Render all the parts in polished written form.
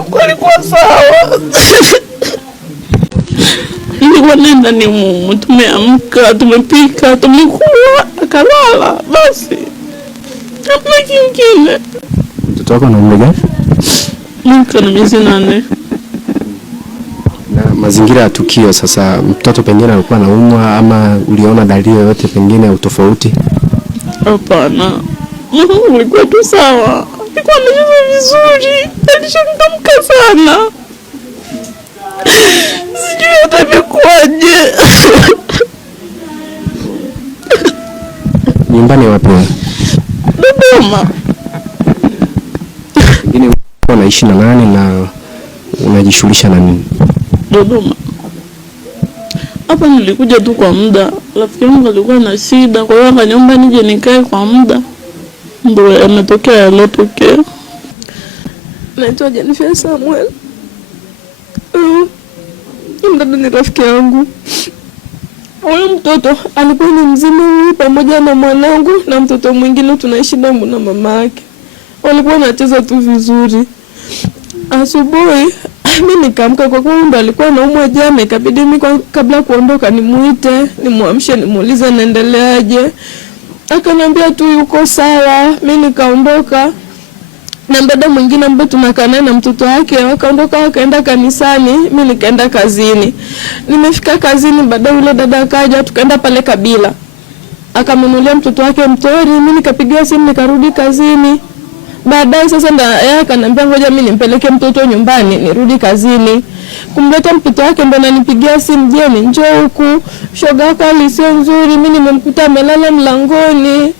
wangu alikuwa sawa. Nilikuwa nenda ni mumu, tumeamka, tumepika, tumekula, akalala, basi. Hamna kingine. Mtoto wako ana umri gani? Mwaka na miezi 8. Na mazingira ya tukio sasa, mtoto pengine alikuwa anaumwa ama uliona dalili yoyote pengine ya utofauti? Hapana. Mungu alikuwa tu sawa. Alikuwa anacheza vizuri. Alishangamka sana. Sijui atavyokuaje. Nyumbani wapi? Dodoma. Pengine unaishi na nani na unajishughulisha na nini? Dodoma. Hapa nilikuja tu kwa muda. Rafiki yangu alikuwa na shida, kwa hiyo akaniomba nije nikae kwa muda. Ndio yametokea yalotokea. Naitwa Jennifer Samuel. Mtoto ni rafiki yangu. Huyo mtoto alikuwa ni mzima huyu pamoja na mwanangu na mtoto mwingine tunaishi na mama yake. Walikuwa wanacheza tu vizuri. Asubuhi mimi nikaamka kwa kuwa ndo alikuwa anaumwa jana, ikabidi mimi kabla kuondoka nimuite, nimuamshe, nimuulize anaendeleaje. Akaniambia tu yuko sawa. Mimi nikaondoka. Na dada mwingine ambaye tunakaa naye na mtoto wake wakaondoka wakaenda kanisani, mimi nikaenda kazini. Nimefika kazini baadaye yule dada akaja, tukaenda pale Kabila. Akamnunulia mtoto wake mtori, mimi nikapigia simu nikarudi kazini. Baadaye sasa ndio yeye akaniambia ngoja mimi nimpeleke mtoto nyumbani nirudi kazini. Kumleta mtoto wake ndo ananipigia simu, Jeni njoo huku. Shoga yako alisio nzuri, mimi nimemkuta amelala mlangoni.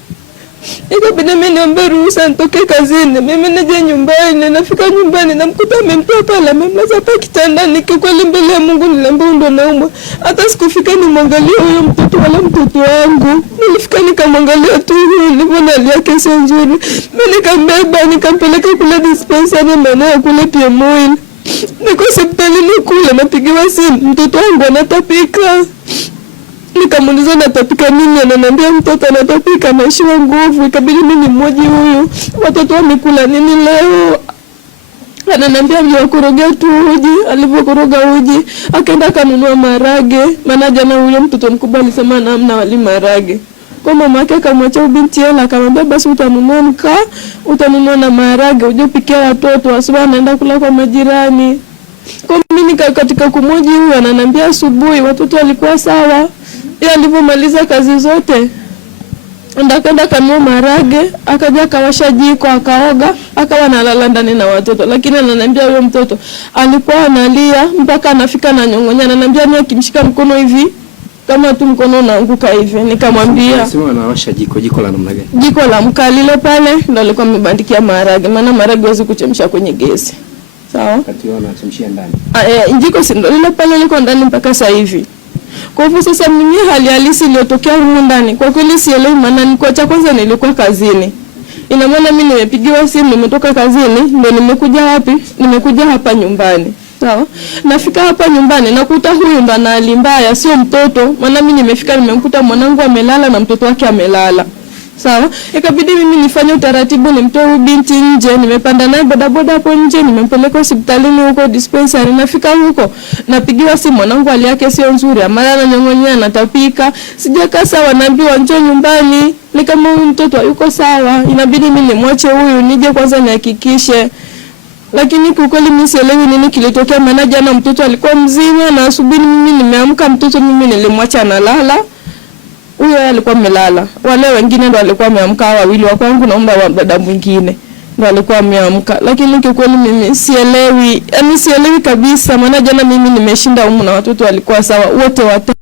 Ikabidi mimi niombe ruhusa nitoke kazini. Mimi nije nyumbani, nafika nyumbani namkuta amemtoa pale, amemlaza hapa kitandani. Kikweli mbele ya Mungu niliambia ndo naumwa. Hata sikufika nimwangalie huyo mtoto wala mtoto wangu. Nilifika nikamwangalia tu nilipoona hali yake sio nzuri. Mimi nikambeba nikampeleka kule dispensary maana kule PMOIL. Niko hospitalini kule napigiwa simu, mtoto wangu anatapika. Nikamuuliza natapika nini, ananiambia mtoto anatapika anaishiwa nguvu. Ikabidi mimi mmoja huyu, watoto wamekula nini leo? Ananiambia mliokoroga tu uji. Alipokoroga uji akaenda kanunua maharage, maana jana huyo mtoto mkubwa alisema namna wali maharage. Kwa mama yake akamwacha binti yake akamwambia basi utanunua mkaa, utanunua na maharage uje upikie watoto, asubuhi anaenda kula kwa majirani. Kwa mimi katika kumoja huyu ananiambia asubuhi watoto walikuwa sawa. Yeye alipomaliza kazi zote ndakaenda kanunua maharage, akaja akawasha jiko akaoga, akawa analala ndani na watoto. Lakini ananiambia huyo mtoto alikuwa analia mpaka anafika na nyongonya. Ananiambia ni akimshika mkono hivi kama tu mkono unaanguka hivi. Nikamwambia sema anawasha jiko la namna gani? Jiko la mkaa lile pale ndio alikuwa amebandikia maharage, maana maharage huwezi kuchemsha kwenye gesi. Sawa? Wakati wao anachemshia ndani. Jiko si ndio lile pale liko ndani mpaka sasa hivi. Kwa hivyo sasa mimi hali halisi iliyotokea huko ndani kwa kweli sielewi, maana nilikuwa cha kwanza nilikuwa kazini. Ina maana mimi nimepigiwa simu nimetoka kazini ndio nimekuja wapi? Nimekuja hapa nyumbani. Sawa? Nafika hapa nyumbani nakuta huyu ndo ana hali mbaya, sio mtoto. Maana mimi nimefika nimemkuta mwanangu amelala na mtoto wake amelala. Sawa? Ikabidi mimi nifanye utaratibu nimtoe huyu binti nje, nimepanda naye bodaboda hapo nje, nimempeleka hospitalini huko dispensary. Nafika huko napigiwa simu mwanangu hali yake sio nzuri, amara ananyong'onyea anatapika. Sijakaa sawa, naambiwa njoo nyumbani. Ni kama huyu mtoto hayuko sawa, inabidi mimi nimwache huyu nije kwanza nihakikishe. Lakini kwa kweli mimi sielewi nini kilitokea, maana jana mtoto alikuwa mzima na asubuhi mimi nimeamka mtoto mimi nilimwacha analala. Huyo alikuwa amelala. Wale wengine ndo walikuwa wameamka, wawili wa kwangu na wa dada mwingine ndo walikuwa wameamka. Lakini kwa kweli mimi sielewi, sielewi kabisa, maana jana mimi nimeshinda humu na watoto walikuwa sawa wote watatu.